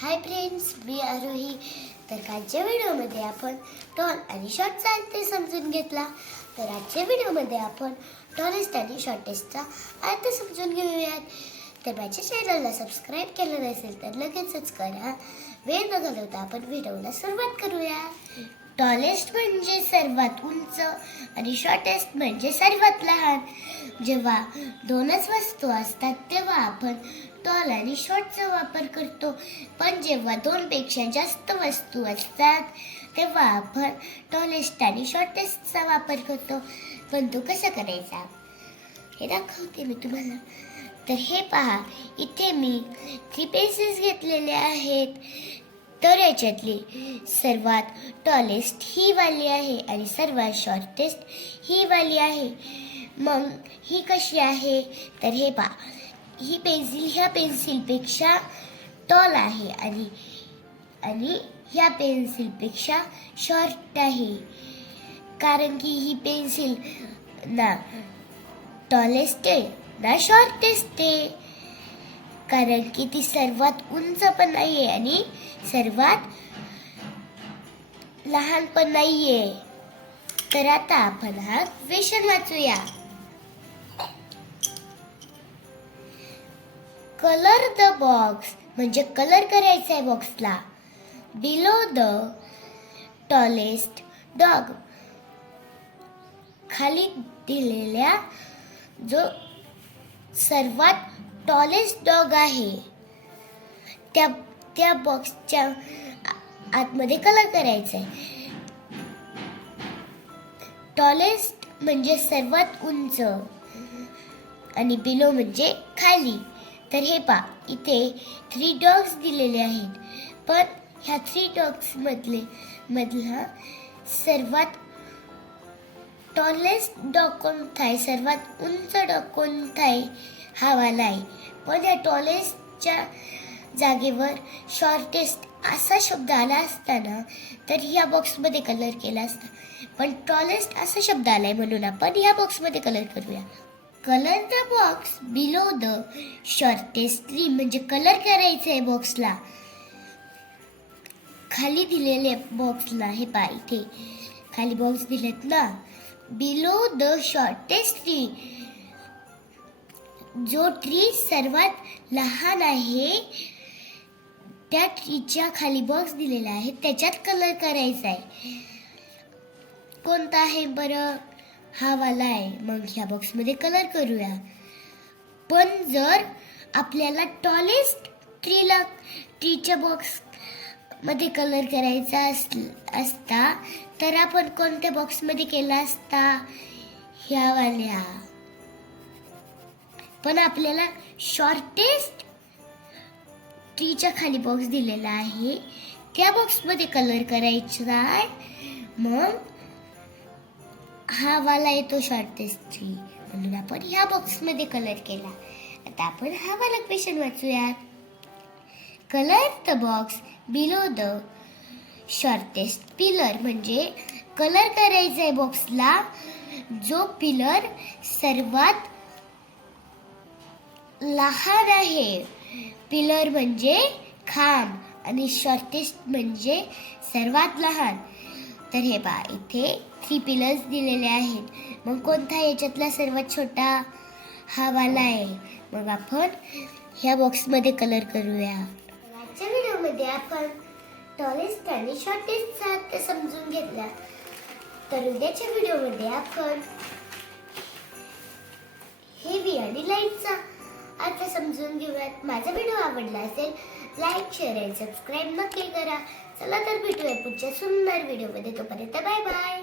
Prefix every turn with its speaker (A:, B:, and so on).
A: Hi friends मी आरोही तर कालच्या व्हिडिओमध्ये आपण टॉल आणि शॉर्टचा अर्थ समजून घेतला. तर आजच्या व्हिडिओमध्ये आपण टॉलेस्ट आणि शॉर्टेस्टचा अर्थ समजून घेऊयात. तर माझ्या चॅनलला सबस्क्राईब केलं नसेल तर लगेचच करा. वेळ न घालवता आपण व्हिडिओला सुरुवात करूया. टॉलेस्ट म्हणजे सर्वात उंच आणि शॉर्टेस्ट म्हणजे सर्वात लहान. जेव्हा दोनच वस्तू असतात तेव्हा आपण टॉल आणि शॉर्टचा वापर करतो. पण जेव्हा दोनपेक्षा जास्त वस्तू असतात तेव्हा आपण टॉलेस्ट आणि शॉर्टेस्टचा वापर करतो. पण तो कसा करायचा? हे दाखवते मी तुम्हाला. तर हे पहा इथे मी थ्री पेसेस घेतलेले आहेत. तर याच्यातली सर्वात टॉलेस्ट ही वाली आहे आणि सर्वात शॉर्टेस्ट ही वाली आहे. मग ही कशी आहे? तर हे पा ही पेन्सिल ह्या पेन्सिलपेक्षा टॉल आहे आणि आणि ह्या पेन्सिलपेक्षा शॉर्ट आहे. कारण की ही पेन्सिल ना टॉलेस्ट आहे ना शॉर्टेस्ट आहे. कारण की ती सर्वात उंच पण आहे आणि सर्वात लहान पण नाहीये. तर आता आपण हा क्वेश्चन वाचूया. कलर द बॉक्स म्हणजे कलर करायचा आहे बॉक्सला बिलो द टॉलेस्ट डॉग खाली दिलेल्या जो सर्वात टॉलेस्ट डॉग आहे. त्या त्या बॉक्सच्या आतमध्ये कलर करायचा आहे टॉलेस्ट म्हणजे सर्वात उंच आणि बिलो म्हणजे खाली. तर हे पा इथे थ्री डॉग्स दिलेले आहेत. पण ह्या थ्री डॉग्स मधले मधला सर्वात टॉलेस्ट डॉग कोणता आहे? सर्वात उंच डॉग कोणता आहे? हा वाला आहे पण या टॉलेस्टच्या जागेवर शॉर्टेस्ट असा शब्द आला असताना तर ह्या बॉक्समध्ये कलर केला असता. पण टॉलेस्ट असा शब्द आला आहे म्हणून आपण या बॉक्समध्ये कलर करूया. Colour the box below the shortest tree म्हणजे कलर करायचं आहे बॉक्सला खाली दिलेल्या बॉक्सला हे पा इथे. खाली बॉक्स दिलेत ना. बिलो द शॉर्टेस्ट ट्री जो ट्री सर्वात लहान आहे त्या ट्रीच्या खाली बॉक्स दिलेला आहे. त्याच्यात कलर करायचा आहे. कोणता आहे बरं? हा वाला आहे. मग ह्या बॉक्समध्ये कलर करूया. पण जर आपल्याला टॉलेस्ट ट्रीला ट्रीच्या बॉक्समध्ये कलर करायचा अस- असता तर आपण कोणत्या बॉक्समध्ये केला असता? ह्या वाल्या. पण आपल्याला शॉर्टेस्ट ट्रीच्या खाली बॉक्स दिलेला आहे. त्या बॉक्समध्ये कलर करायचा आहे. मग हा वाला येतो शॉर्टेस्ट ट्री म्हणून आपण ह्या बॉक्समध्ये कलर केला. आता आपण हा वाला question वाचूयात. Colour the box below the shortest pillar म्हणजे कलर करायचा आहे बॉक्सला जो पिलर सर्वात लहान आहे. पिलर म्हणजे खांब आणि शॉर्टेस्ट म्हणजे सर्वात लहान. तर हे पहा इथे थ्री पिलर्स दिलेले आहेत. मग कोणता याच्यातला सर्वात छोटा हा वाला आहे? मग आपण ह्या बॉक्समध्ये कलर करूया. आजच्या व्हिडिओमध्ये आपण टॉलेस्ट आणि शॉर्टेस्टचा अर्थ समजून घेतला. तर उद्याच्या व्हिडिओमध्ये आपण हेवी आणि लाईटचा अर्थ समजून घेऊयात. माझा व्हिडिओ आवडला असेल लाईक शेअर आणि सबस्क्राईब नक्की करा. चला तर भेटूया पुढच्या सुंदर व्हिडिओमध्ये तोपर्यंत बाय बाय